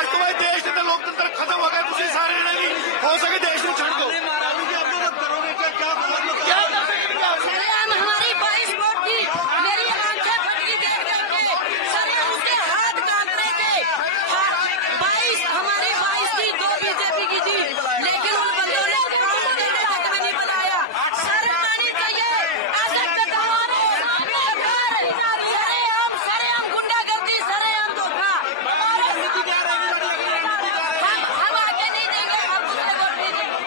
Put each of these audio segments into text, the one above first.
ਅੱਜ ਤੋਂ ਬਾਅਦ ਦੇਸ਼ ਦੇ ਲੋਕਤੰਤਰ खत्म हो गया। तुम सारे नहीं हो सके देश में छोड़ दो। सरेआम हमारी 22 वोट की मेरी आंखें फटकी देख करके सरेआम उसके हाथ कांपने के 22 हमारी 22 की 2 बीजेपी की जी, लेकिन उन बंदों ने काउंट देने तक भी नहीं बनाया। शर्म आनी चाहिए ऐसे कटवाने सरेआम गुंडागर्दी, सरेआम धोखा। हम आगे नहीं देंगे, हम दूसरे वोट नहीं देंगे।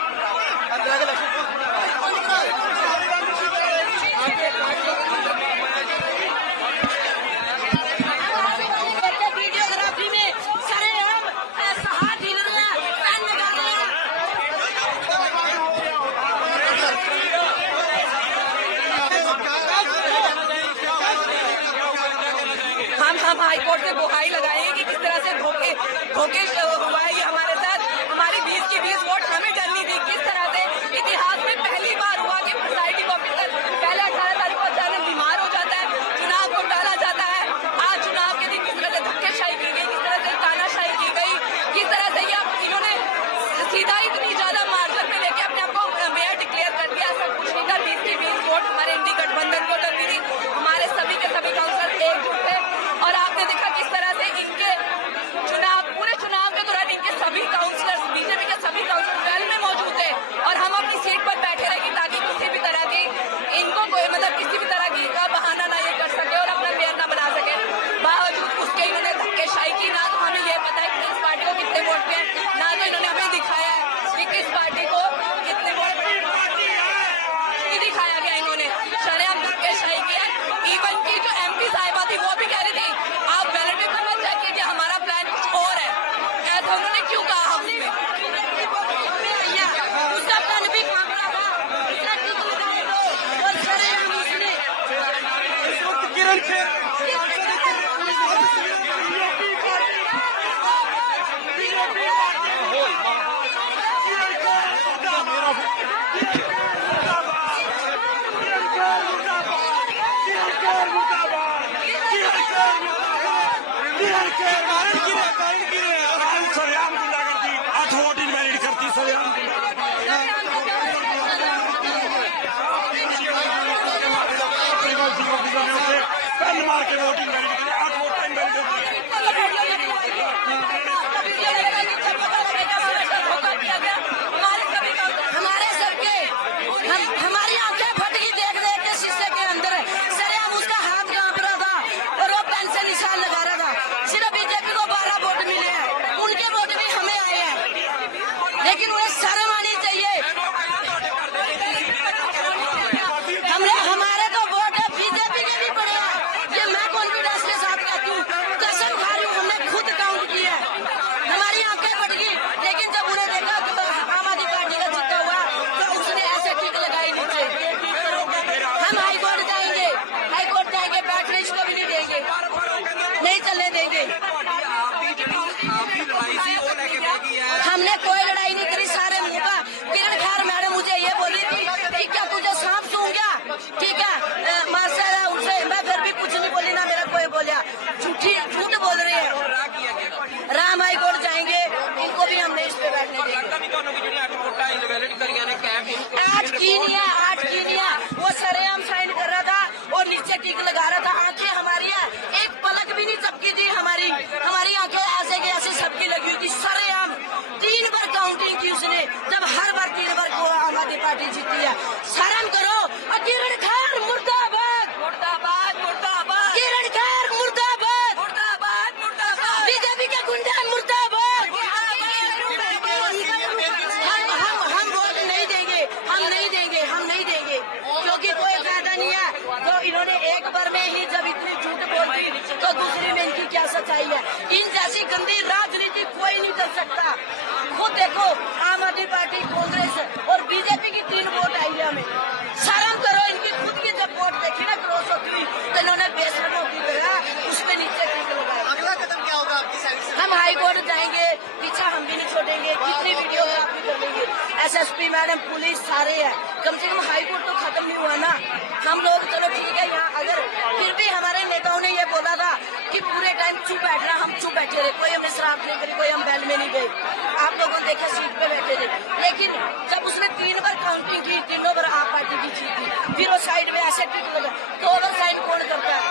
वीडियोग्राफी में सरेआम हाथ हिल रहे हैं, पैन निकाल रहे हैं। हम हाईकोर्ट से गुहारी लगाएंगे कि किस तरह से धोखे हुआ है ये हमारे साथ। हमारी 20 की 20 वोट हमें डरनी थी। किस तरह से इतिहास में पहली बार हुआ कि प्रिसाइडिंग ऑफिसर पहले 18 तारीख को अचानक बीमार हो जाता है, चुनाव को टाला जाता है। आज चुनाव के दिन किस तरह से धक्केशाही की गई, किस तरह से तानाशाही की गई, किस तरह से इन्होंने सीधा इतनी ज्यादा मार्जिन में लेके अपने आप को मेयर डिक्लेयर कर दिया। ऐसा कुछ नहीं था। 20 की 20 वोट हमारे इंडी गठबंधन को डरती थी। हमारे सभी के सभी काउंसिलर एकजुट थे और आपने देखा किस तरह से इनके पूरे चुनाव के दौरान इनके सभी काउंसिलर, बीजेपी के सभी काउंसिलर रैली में मौजूद थे और हम अपनी सीट पर बैठे रहेंगे ताकि किसी भी तरह की इनको कोई किसी भी तरह की का बहाना ना ये कर सके और अपना मेयर ना बना सके। बावजूद उसके इन्होंने धक्केशाही की। ना तो हमें ये पता है कि किस पार्टी को कितने वोट पे, ना तो इन्होंने हमें दिखाया है कि किस पार्टी को कितने वोट नहीं दिखाया गया। इन्होंने शरेआम धक्केशाही की है। इवन की जो MP साहिबा थी वो भी कह रही थी आप बैलेट पेपर में चेक कीजिए, हमारा प्लान कुछ और है। ऐसा उन्होंने क्यों कहा? हमने उसका प्लान भी काम रहा था और शरेआम उसने किरण से मार के वोटिंग हमारे सबके हमारी आंखें फटकी देख देख के शीशे के अंदर सरेआम उसका हाथ कांप रहा था और वो पेन से निशान लगा रहा था। सिर्फ बीजेपी को 12 वोट मिले हैं, उनके वोट भी हमें आए हैं, लेकिन उन्हें शर्म आनी चाहिए। हमारे तो वोट है बीजेपी के भी पड़े हैं, ये मैं कॉन्फिडेंस के साथ कहती हूँ, कसम खा रही हूँ, हमने खुद काउंट किया है। हमारी आंखें फटकी, लेकिन जब उन्हें देखा तो आम आदमी पार्टी का जीता हुआ तो उसने ऐसे टिक लगाई नीचे। हम हाईकोर्ट जाएंगे, बैठने इसको भी नहीं देंगे, नहीं चलने देंगे। हमने कोई लड़ाई नहीं करी, सारे मुंह का। किरण खैर मैडम मुझे ये बोली थी कि क्या तुझे सांप सूंघ गया, ठीक है मास्टर उनसे मैं फिर भी कुछ नहीं बोली, ना मेरा कोई बोलिया। झूठ बोल रहे हैं। राम हाईकोर्ट जाएंगे, इनको भी हमने इस पे बैठने देंगे। 8 कीनिया वो सरेआम साइन कर रहा था और नीचे टिक लगा रहा था। आंखें हमारी एक पलक भी नहीं चपकी थी। हमारी आंखें ऐसे के ऐसे सबकी लगी हुई थी। सरेआम 3 बार काउंटिंग की उसने, जब हर बार 3 बार को आम आदमी पार्टी जीती है। शर्म करो। किरण खैर मुर्दाबाद, मुर्दाबाद, मुर्दाबाद। किरण खैर मुर्दाबाद, मुर्दाबाद, मुर्दाबाद। बीजेपी के गुंडा मुर्दाबाद। हम वोट नहीं देंगे, हम नहीं देंगे क्योंकि कोई फायदा नहीं है। जो इन्होंने एक बार में ही जब इतनी झूठ बोल दी तो दूसरी में इनकी क्या सच्चाई है? इन जैसी गंदी राजनीति कोई नहीं कर सकता। खुद देखो आम आदमी पार्टी, कांग्रेस और बीजेपी की 3 वोट आई है हमें। शर्म करो। इनकी खुद की जब वोट देखी ना क्रॉस होती हुई तो इन्होंने बेसमतों की तरह उसमें नीचे टिक लगाया। अगला कदम क्या होगा आपकी साइड से? हम हाईकोर्ट जाएंगे, पीछा हम भी नहीं छोड़ेंगे, कितनी वीडियोग्राफी कर लेंगे। SSP मैडम, पुलिस सारे हैं। कम से कम हाई कोर्ट तो खत्म नहीं हुआ ना। हम लोग चलो ठीक है यहाँ, अगर फिर भी हमारे नेताओं ने ये बोला था कि पूरे टाइम चुप बैठना, हम चुप बैठे रहे, कोई हमने शराब नहीं करी, कोई हम बैल में नहीं गए। आप लोगों ने देखा सीट पे बैठे थे, लेकिन जब उसने 3 बार काउंटिंग की, तीनों बार आप पार्टी की जीत थी, फिर वो साइड में ऐसे टिक लगा, 2 बार साइड कौन करता है?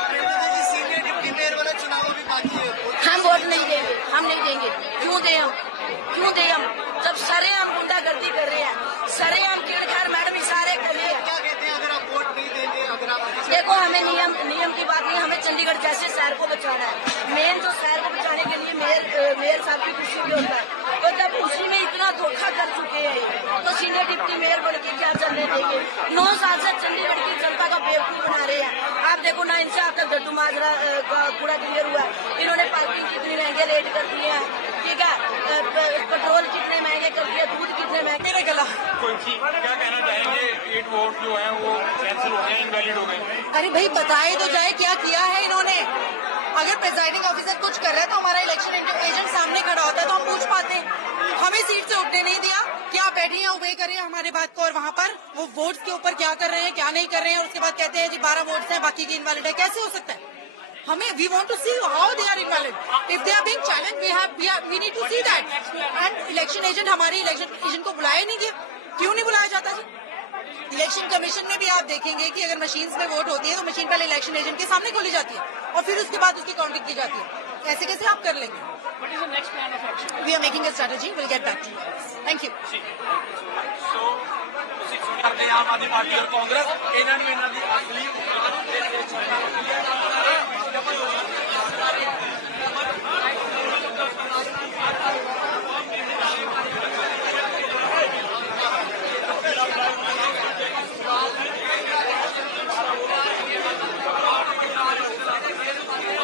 सीनियर डिप्टी मेयर वाला चुनाव भी बाकी है। हम वोट नहीं देंगे, हम नहीं देंगे। क्यों दें हम? क्यों दें हम? जब सरेआम गुंडागर्दी कर रहे हैं, सरेआम किड़खार मैडम इशारे कर रहे हैं। क्या कहते हैं, अगर आप वोट नहीं देंगे, अगर आप देखो, हमें नियम की बात नहीं, हमें चंडीगढ़ जैसे शहर को बचाना है। मेन जो शहर को बचाने के लिए मेयर साहब की कुर्सी पे होता है, तो जब उसी में इतना धोखा कर चुके हैं तो सीनियर डिप्टी मेयर बन के क्या चलने देंगे? 9 साल से चंडीगढ़ की जनता का बेवकूफ बना रहे हैं। आप देखो ना, इनसे आपका गड्डू माजरा का कूड़ा क्लियर हुआ है, इन्होंने पार्किंग कितनी महंगे रेट कर दिए हैं, ठीक है, पेट्रोल कितने महंगे कर दिए, दूध कितने महंगे। मेरे गला क्या कहना चाहेंगे? 8 वोट जो है वो कैंसिल हो गए, इनवैलिड हो गए। अरे भाई बताए तो जाए क्या किया है इन्होंने। अगर प्रिजाइडिंग ऑफिसर कुछ कर रहा है तो हमारा इलेक्शन एजेंट सामने खड़ा होता है तो हम पूछ पाते हैं। हमें सीट से उठने नहीं दिया कि आप बैठे हैं, ओबे करें हमारे बात को, और वहाँ पर वो वोट्स के ऊपर क्या कर रहे हैं क्या नहीं कर रहे हैं, और उसके बाद कहते हैं जी 12 वोट्स हैं बाकी की इनवैलिड है। कैसे हो सकता है? हमें we want to see how they are invalid, if they are being challenged we need to see that. And election agent, हमारे इलेक्शन एजेंट को बुलाया नहीं गया। क्यों नहीं बुलाया जाता जी? इलेक्शन कमीशन में भी आप देखेंगे कि अगर मशीन्स में वोट होती है तो मशीन पहले इलेक्शन एजेंट के सामने खोली जाती है और फिर उसके बाद उसकी काउंटिंग की जाती है। ऐसे कैसे आप कर लेंगे? We are making a strategy, will get back to you. Thank you. ਕਰਦੇ ਆਮ ਆਦਮੀ ਪਾਰਟੀ और कांग्रेस ਇਹਨਾਂ ਨੂੰ ਇਹਨਾਂ ਦੀ ਅਸਲੀ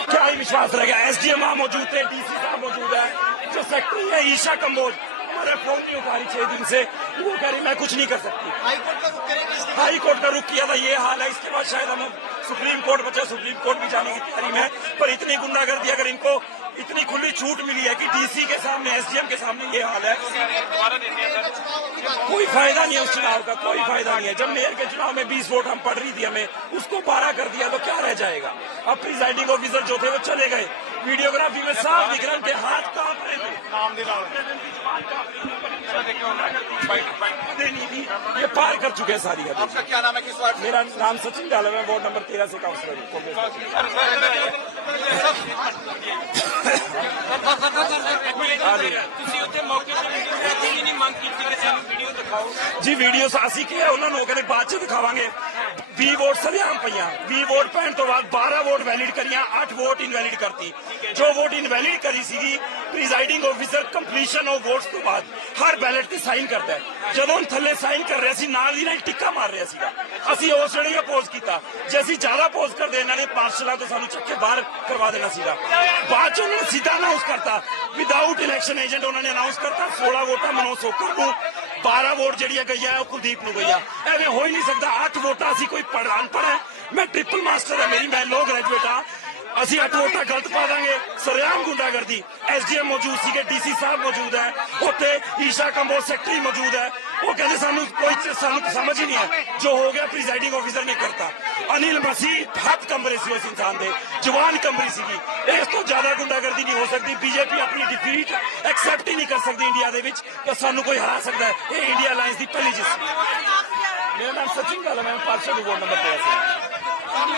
क्या ही विश्वास रह गया। SDM मौजूद थे, DC साहब मौजूद है, जो सेक्रेटरी है ईशा कंबोज, हमारे फोन नहीं उठा रही 6 दिन से, वो कह रही मैं कुछ नहीं कर सकती। हाईकोर्ट का रुख करेंगे? हाई कोर्ट का रुख किया था, ये हाल है। इसके बाद शायद हम सुप्रीम कोर्ट बचा, सुप्रीम कोर्ट भी जाने की तैयारी में है। पर इतनी गुंडागर्दी, अगर इनको इतनी खुली छूट मिली है कि DC के सामने, SDM के सामने ये हाल है, कोई फायदा नहीं है उस चुनाव का, कोई फायदा नहीं है। जब मेयर के चुनाव में 20 वोट हम पड़ रही थी, हमें उसको 12 कर दिया तो क्या रह जाएगा? अब प्रिजाइडिंग ऑफिसर जो थे वो चले गए। वीडियोग्राफी में साफ दिख रहा है उनके हाथ कांप रहे थे। ਨਾਮ ਦੇ ਨਾਲ नहीं दी, ये पार कर चुके हैं सारी हद। आपका क्या नाम है, किस वार्ड? मेरा नाम सचिन डालव है, वार्ड नंबर 13 से काउंसलर ਤੁਸੀਂ ਉੱਥੇ ਮੌਕੇ ਤੇ ਨਹੀਂ ਮੰਗ ਕੀਤੀ ਕਿ ਸਾਨੂੰ ਵੀਡੀਓ ਦਿਖਾਓ? जी वीडियो ਅਸੀਂ ਕੀ ਹੈ ਉਹਨਾਂ ਨੂੰ ਕਹਿੰਦੇ ਬਾਅਦ ਚ ਦਿਖਾਵਾਂਗੇ। 20 ਵੋਟ ਸਰਿਆਮ ਪਈਆਂ, 20 ਵੋਟ ਪੈਣ ਤੋਂ ਬਾਅਦ 12 ਵੋਟ ਵੈਲਿਡ ਕਰੀਆਂ, 8 ਵੋਟ ਇਨਵੈਲਿਡ ਕਰਤੀ। ਜੋ ਵੋਟ ਇਨਵੈਲਿਡ ਕਰੀ ਸੀਗੀ, presiding officer completion of votes ਤੋਂ ਬਾਅਦ ਹਰ ਬੈਲਟ ਤੇ ਸਾਈਨ ਕਰਦਾ ਹੈ। ਜਦੋਂ ਥੱਲੇ ਸਾਈਨ ਕਰ ਰਿਹਾ ਸੀ, ਨਾਲ ਦੀ ਨਾਲ ਟਿੱਕਾ ਮਾਰ ਰਿਹਾ ਸੀਗਾ। ਅਸੀਂ ਉਸ ਵੇਲੇ ਅਪੋਜ਼ ਕੀਤਾ। ਜੇ ਅਸੀਂ ਜ਼ਿਆਦਾ ਅਪੋਜ਼ ਕਰਦੇ, ਇਹਨਾਂ ਨੇ ਪਾਰਸ਼ਲਾਂ ਤੋਂ ਸਾਨੂੰ ਚੱਕ ਕੇ ਬਾਹਰ ਕਰਵਾ ਦੇਣਾ ਸੀਗਾ। ਬਾਅਦ ਚ ਉਹਨਾਂ ਨੇ ਸਿੱਧਾ ਅਨਾਉਂਸ ਕਰਤਾ, ਵਿਦਾਊਟ ਇਲੈਕਸ਼ਨ ਏਜੰਟ ਉਹਨਾਂ ਨੇ ਅਨਾਉਂਸ ਕਰਤਾ 16 ਵੋਟਾਂ ਮਨੋਜ ਸੋਕਰ ਨੂੰ, 12 ਵੋਟ ਜਿਹੜੀਆਂ ਗਈਆਂ ਉਹ ਕੁਲਦੀਪ ਨੂੰ ਗਈਆਂ। ਐਵੇਂ ਹੋ ਹੀ ਨਹੀਂ ਸਕਦਾ। 8 ਵੋਟਾਂ ਅਸੀਂ ਕੋਈ ਅਨਪੜ੍ਹ ਹੈ, ਮੈਂ ਟ੍ਰਿਪਲ ਮਾਸਟਰ ਹੈ, ਮੈਂ ਲੋ ਗ੍ਰੈਜੂਏਟ ਹਾਂ। ਅਸੀਂ 8 ਵੋਟਾਂ ਗਲਤ ਪਾ ਦਾਂਗੇ। ਸਰਿਆਮ ਗੁੰਡਾਗਰਦੀ। SDM ਮੌਜੂਦ ਸੀਗੇ, DC ਸਾਹਿਬ ਮੌਜੂਦ ਹੈ, ਉੱਥੇ ਈਸ਼ਾ ਕੰਬੋਜ ਸੈਕਟਰੀ ਮੌਜੂਦ ਹੈ। ਉਹ ਕਹਿੰਦੇ ਸਾਨੂੰ ਸਮਝ ਹੀ ਨਹੀਂ ਹੈ। ਜੋ ਹੋ ਗਿਆ ਪ੍ਰੀਜ਼ਾਈਡਿੰਗ ਆਫੀਸਰ ਨੇ ਕਰਤਾ। ਅਨਿਲ ਮਸੀਹ ਹੱਥ ਕੰਬ ਰਹੇ ਸੀ ਉਸ ਇਨਸਾਨ ਦੇ, ਜਵਾਨ ਕੰਬ ਰਹੀ ਸੀਗੀ। ਇਸ ਤੋਂ ਜ਼ਿਆਦਾ ਗੁੰਡਾਗਰਦੀ ਨਹੀਂ ਹੋ ਸਕਦੀ। BJP ਆਪਣੀ ਡਿਫੀਟ ਐਕਸੈਪਟ ਹੀ ਨਹੀਂ ਕਰ ਸਕਦੀ ਇੰਡੀਆ ਦੇ ਵਿੱਚ ਕਿ ਸਾਨੂੰ ਕੋਈ ਹਰਾ ਸਕਦਾ ਹੈ। ਇਹ ਇੰਡੀਆ ਅਲਾਈਅੰਸ ਦੀ ਪਹਿਲੀ ਜਿੱਤ ਸੀ। ਮੇਰਾ ਨਾਮ ਸਚਿਨ ਗੱਲ ਹੈ, ਮੈਂ ਪਾਰਸ਼ਲ ਵਾਰਡ ਨੰਬਰ 13 ਸੀ।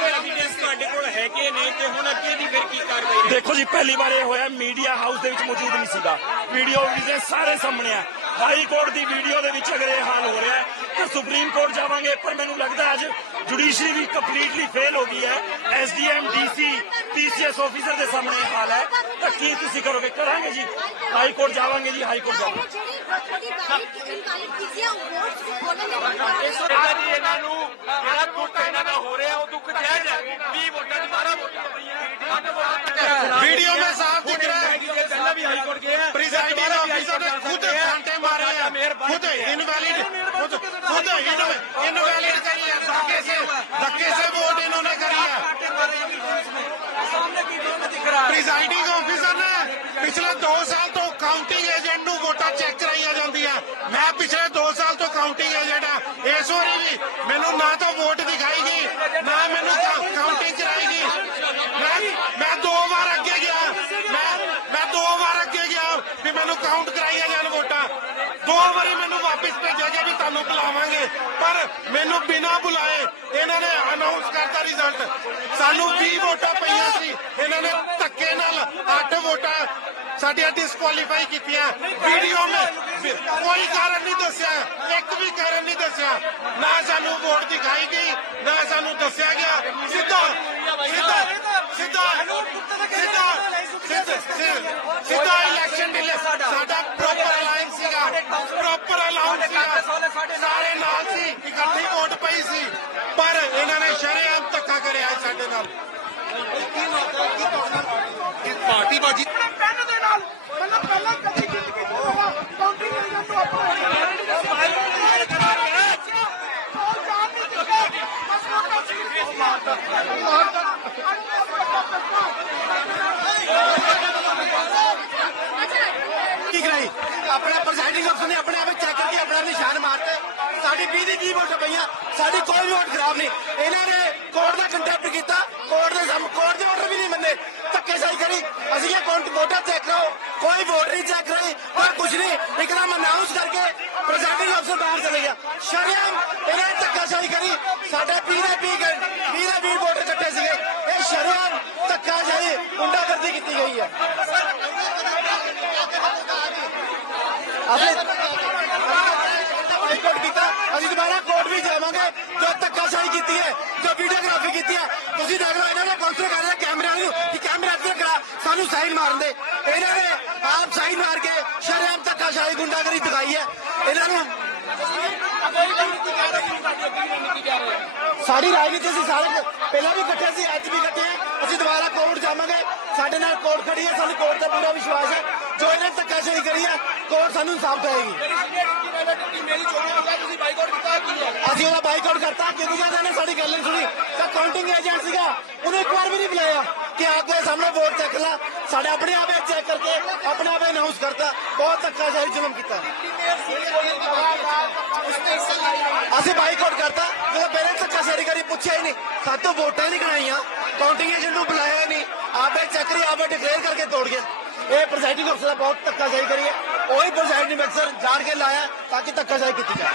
ਐਵੀਡੈਂਸ ਤੁਹਾਡੇ ਕੋਲ ਹੈਗੇ ਨੇ ਤੇ ਹੁਣ ਅੱਗੇ ਦੀ ਫਿਰ ਕੀ ਕਾਰਵਾਈ? ਦੇਖੋ ਜੀ, ਪਹਿਲੀ ਵਾਰ ਇਹ ਹੋਇਆ, ਮੀਡੀਆ ਹਾਊਸ ਦੇ ਵਿੱਚ ਮੌਜੂਦ ਨਹੀਂ ਸੀਗਾ। ਵੀਡੀਓ ਵਿਜ਼ਨ ਸਾਰੇ ਸਾਹਮਣੇ ਆ। ਹਾਈ ਕੋਰਟ ਦੀ ਵੀਡੀਓ ਦੇ ਵਿੱਚ ਅਗਰ ਇਹ ਹਾਲ ਹੋ ਰਿਹਾ ਹੈ ਤਾਂ ਸੁਪਰੀਮ ਕੋਰਟ ਜਾਵਾਂਗੇ। ਪਰ ਮੈਨੂੰ ਲੱਗਦਾ ਅੱਜ ਜੁਡੀਸ਼ਰੀ ਵੀ ਕੰਪਲੀਟਲੀ ਫੇਲ ਹੋ ਗਈ ਹੈ। SDM, DC, PCS ਆਫੀਸਰ ਦੇ ਸਾਹਮਣੇ ਇਹ ਹਾਲ ਹੈ ਤਾਂ ਕੀ ਤੁਸੀਂ ਕਰੋਗੇ? ਕਰਾਂਗੇ ਜੀ, ਹਾਈ ਕੋਰਟ ਜਾਵਾਂਗੇ ਜੀ, ਹਾਈ ਕੋਰਟ ਜਾਵਾਂਗੇ। ਜੀ ਇਹਨਾਂ ਨੂੰ ਜਿਹੜਾ ਦੁੱਖ ਇਹਨਾਂ ਦਾ ਹੋ ਰਿਹਾ ਉਹ ਦੁੱਖ ਜਾਇਜ਼ ਹੈ। 20 ਵੋਟਾਂ 12 ਵੋਟਾਂ ਪਈਆਂ। वीडियो में साफ दिख रहा है, ਪਹਿਲਾਂ ਵੀ ਹਾਈ ਕੋਰਟ ਗਿਆ। प्रिजाइडिंग ऑफिसर ने खुद घंटे मारे हैं, खुद इनवैलिड करी है, धक्के से वोट इन्होंने करी है। प्रिजाइडिंग ऑफिसर ने पिछले 2 साल तो काउंटिंग एजेंट ਨੂੰ ਵੋਟਾਂ ਚੈੱਕ ਕਰਾਈਆਂ ਜਾਂਦੀਆਂ। मैं पिछले 2 साल ਕਾਊਂਟ ਕਰਾਈਆਂ ਜਾਣ ਵੋਟਾਂ। 2 ਵਾਰੀ ਮੈਨੂੰ ਵਾਪਸ ਭੇਜਿਆ ਗਿਆ ਵੀ ਤੁਹਾਨੂੰ ਬੁਲਾਵਾਂਗੇ, ਪਰ ਮੈਨੂੰ ਬਿਨਾਂ ਬੁਲਾਏ ਇਹਨਾਂ ਨੇ ਅਨਾਉਂਸ ਕਰਤਾ ਰਿਜ਼ਲਟ। ਸਾਨੂੰ 20 ਵੋਟਾਂ ਪਈਆਂ ਸੀ, ਇਹਨਾਂ ਨੇ ਧੱਕੇ ਨਾਲ 8 ਵੋਟਾਂ ਸਾਡੀਆਂ ਡਿਸਕੁਆਲੀਫਾਈ ਕੀਤੀਆਂ। ਵੀਡੀਓ ਵਿੱਚ ਕੋਈ ਕਾਰਨ ਨਹੀਂ ਦੱਸਿਆ, ਇੱਕ ਵੀ ਕਾਰਨ ਨਹੀਂ ਦੱਸਿਆ। ਨਾ ਸਾਨੂੰ ਵੋਟ ਦਿਖਾਈ ਗਈ, ਨਾ ਸਾਨੂੰ ਦੱਸਿਆ ਗਿਆ। ਸਿੱਧਾ ਇਲੈਕਸ਼ਨ ਡਿਲੇ। ਸਾਡਾ ਪ੍ਰੋਪਰ ਅਲਾਈਨ ਸੀਗਾ, ਪ੍ਰੋਪਰ ਅਲਾउंस ਸੀਗਾ, ਸਾਰੇ ਨਾਲ ਸੀ, ਇਕੱਠੀ ਵੋਟ ਪਈ ਸੀ, ਪਰ ਇਹਨਾਂ ਨੇ ਸ਼ਰੇਆਮ ਧੱਕਾ ਕਰਿਆ ਸਾਡੇ ਨਾਲ। ਪਾਰਟੀ ਬਾਜੀ ਪੈਨ ਦੇ ਨਾਲ ਮਤਲਬ ਪਹਿਲਾਂ ਕਦੀ ਜ਼ਿੰਦਗੀ ਚ ਹੋਇਆ ਕਾਊਂਟਿੰਗ ਏਜੰਟ ਨੂੰ अपना प्रिजाइडिंग अफसर ने अपने आप चेक करके अपने निशान मारते। साड़ी 20 ਦੀ 20 वोट पईयां, साड़ी कोई भी वोट खराब नहीं। इन्हां ने कोर्ट का कंटेम्प्ट किया, कोर्ट दे ऑर्डर भी नहीं मन्ने, धक्केशाही करी। असं ये वोटर चेक करो, कोई वोट नहीं चेक कराई, कोई कुछ नहीं, एकदम अनाउंस करके प्रिजाइडिंग अफसर बाहर चले गया। शरेआम इन्हें धक्काशाही करी। साढ़े 20 वोटर कट्टे सीगे, ये शरेआम धक्काशाही गुंडागर्दी की गई है। दोबारा कोर्ट भी जावांगे, जो धक्काशाही की है, जो वीडियोग्राफी की है। तुम देख लो, इन्होंने कौंसल कर दिया कैमरे कि कैमरा इधर करा, सानू साइन मारन दे। इन्होंने आप साइन मार के शरेआम धक्काशाही गुंडागर्दी दिखाई है। इन्होंने साड़ी राजनीति से सारे पहला भी कट्ठे सी, अज भी कट्ठे हैं। असं दोबारा कोर्ट जावांगे, साडे नाल कोर्ट खड़ी है, सानू कोर्ट का पूरा विश्वास है। जो इन्हें धक्काशाही करी है, कोर्ट सानू इंसाफ देगी। ਅਸੀਂ ਉਹਦਾ ਬਾਈਕਾਟ ਕਰਤਾ ਕਿਉਂਕਿ ਜਦ ਨੇ ਸਾਡੀ ਗੱਲ ਨਹੀਂ ਸੁਣੀ ਤਾਂ ਕਾਊਂਟਿੰਗ ਏਜੰਟ ਸੀਗਾ, ਉਹਨੇ ਇੱਕ ਵਾਰ ਵੀ ਨਹੀਂ ਬੁਲਾਇਆ ਕਿ ਆਪ ਦੇ ਸਾਹਮਣੇ ਵੋਟ ਚੈੱਕ ਲਾ। ਸਾਡੇ ਆਪਣੇ ਆਪੇ ਚੈੱਕ ਕਰਕੇ ਆਪਣੇ ਆਪੇ ਅਨਾਉਂਸ ਕਰਤਾ। ਬਹੁਤ ਧੱਕਾਸ਼ਾਹੀ ਜ਼ੁਲਮ ਕੀਤਾ। ਅਸੀਂ ਬਾਈਕਾਟ ਕਰਤਾ ਜਦੋਂ ਪਹਿਲੇ ਧੱਕਾਸ਼ਾਹੀ ਕਰੀ, ਪੁੱਛਿਆ ਹੀ ਨਹੀਂ, ਸਾਡੇ ਤੋਂ ਵੋਟਾਂ ਨਹੀਂ ਗਣਾਈਆਂ, ਕਾਊਂਟਿੰਗ ਏਜੰਟ ਨੂੰ ਬੁਲਾਇਆ ਨਹੀਂ, ਆਪੇ ਚੈੱਕ ਕਰੀ, ਆਪੇ ਡਿਕਲੇਅਰ ਕਰਕੇ ਤੋੜ ਗਏ। ਇਹ ਪ੍ਰੈਜ਼ਾਈਡਿੰਗ ਅਫਸਰ ਦਾ ਬਹੁਤ ਧੱਕਾਸ਼ਾਹੀ ਕਰੀ ਹੈ। ਉਹੀ ਪ੍ਰੈਜ਼ਾਈਡਿੰਗ ਅਫਸਰ ਜਾਣ ਕੇ ਲਾਇਆ ਤਾਂ ਕਿ ਧੱਕਾਸ਼ਾਹੀ ਕੀਤੀ ਜਾਏ।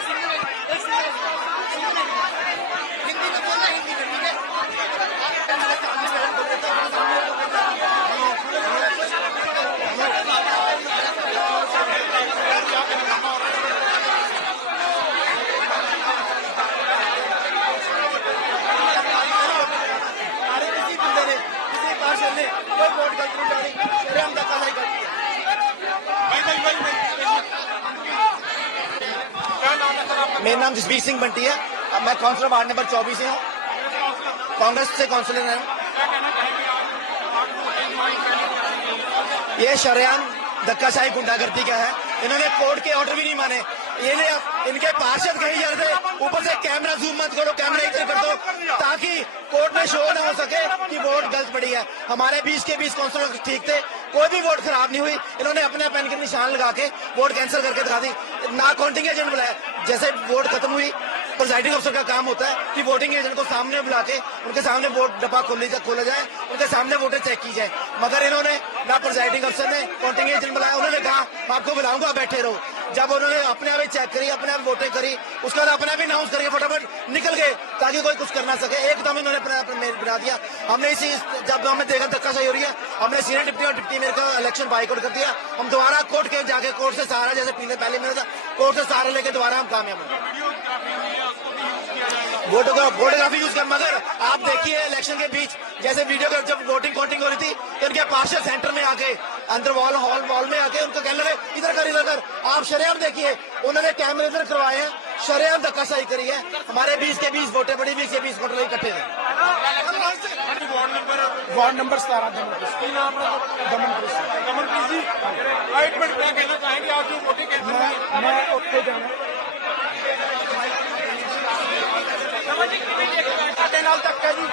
मेरा नाम जसबीर सिंह बंटी है, मैं काउंसलर वार्ड नंबर 24 से हूँ, कांग्रेस से काउंसलर है। ये शरेआम धक्काशाही गुंडागर्दी का है। इन्होंने कोर्ट के ऑर्डर भी नहीं माने। इनके पार्षद कहीं जा रहे थे, ऊपर से कैमरा जूम मत करो, कैमरा इधर कर दो ताकि कोर्ट में शो ना हो सके कि वोट गलत पड़ी है। हमारे 20 के 20 काउंसलर ठीक थे, कोई भी वोट खराब नहीं हुई। इन्होंने अपने पेन के निशान लगा के वोट कैंसिल करके दिखा दी। ना काउंटिंग एजेंट बुलाया, जैसे वोट खत्म हुई प्रिजाइडिंग अफसर का काम होता है कि वोटिंग एजेंट को सामने बुला के उनके सामने वोट डब्बा खोला जाए, उनके सामने वोटें चेक की जाए। मगर इन्होंने ना प्रिजाइडिंग अफसर ने काउंटिंग एजेंट बुलाया, उन्होंने कहा आपको बुलाऊंगा, बैठे रहो। जब उन्होंने अपने आप चेक करी, अपने आप वोटें करी, उसके बाद अपने आप ही अनाउंस करके फटाफट निकल गए ताकि कोई कुछ कर ना सके। एकदम इन्होंने अपने बना दिया। हमने इसी जब हमें देखा धक्काशाही हो रही है, हमने सीनियर डिप्टी और डिप्टी मेयर का इलेक्शन बाइकआउट कर दिया। हम दोबारा कोर्ट के जाके कोर्ट से सहारा, जैसे पहले मिला था, कोर्ट से सहारा लेके दोबारा हम कामयाब हुए। फोटोग्राफी यूज कर, मगर आप देखिए इलेक्शन के बीच जैसे वीडियो का जब वोटिंग काउंटिंग हो रही थी तो उनके पार्षद सेंटर में आके अंदर वॉल में आके उनको कहने लगे इधर कर। आप शरेआम देखिए, उन्होंने कैमरे इधर करवाए हैं, शरेआम धक्काशाही करी है। हमारे 20 के 20 वोटें पड़ी, 20 के 20 वोटर इकट्ठे थे। वार्ड नंबर 17 दमनप्रीत जी, एक मिनट क्या कहना चाहेंगे आप जो वोटिंग कैंसिल? मैं उत्थे जाना ਸਾਡੇ ਨਾਲ ਧੱਕਾ ਜੀ।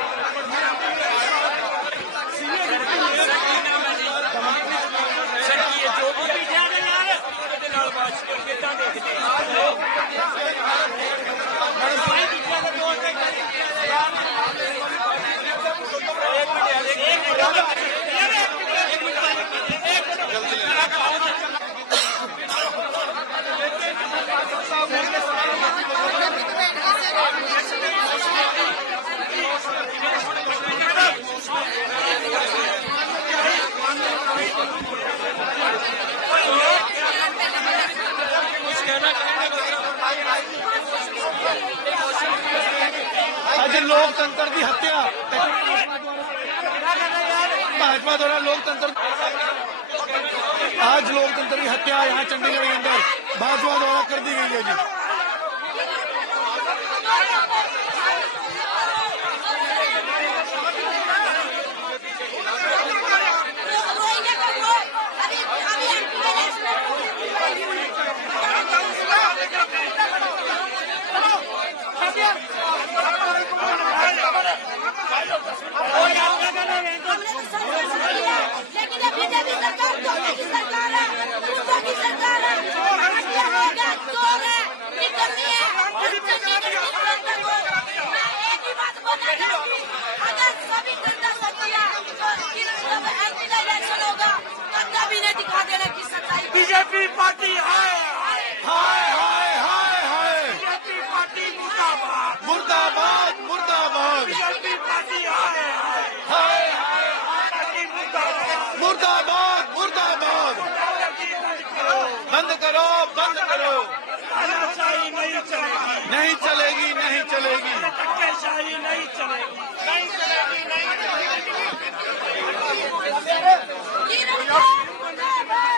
लोकतंत्र की हत्या भाजपा द्वारा लोकतंत्र आज लोकतंत्र की हत्या यहाँ चंडीगढ़ के अंदर भाजपा द्वारा कर दी गई है जी। लेकिन बीजेपी सरकार चोरों की सरकार है, गुंडों की सरकार है, हत्या हो गया, चोर है, निकलनी है, मैं एक ही बात बोलना चाहूंगी, अगर सभी जनता सच्चिया तो एंटी इलेक्शन होगा, तब कभी नहीं दिखा देना की सच्चाई। बीजेपी पार्टी हाय हाय हाय हाय हाय बीजेपी पार्टी मुर्दाबाद मुर्दाबाद मुर्दाबाद बीजेपी पार्टी हाय हाय पार्टी मुर्दाबाद मुर्दाबाद मुर्दाबाद बंद करो बंद करो। तानाशाही नहीं चलेगी, नहीं चलेगी नहीं चलेगी। धक्केशाही नहीं चलेगी। मुर्दाबाद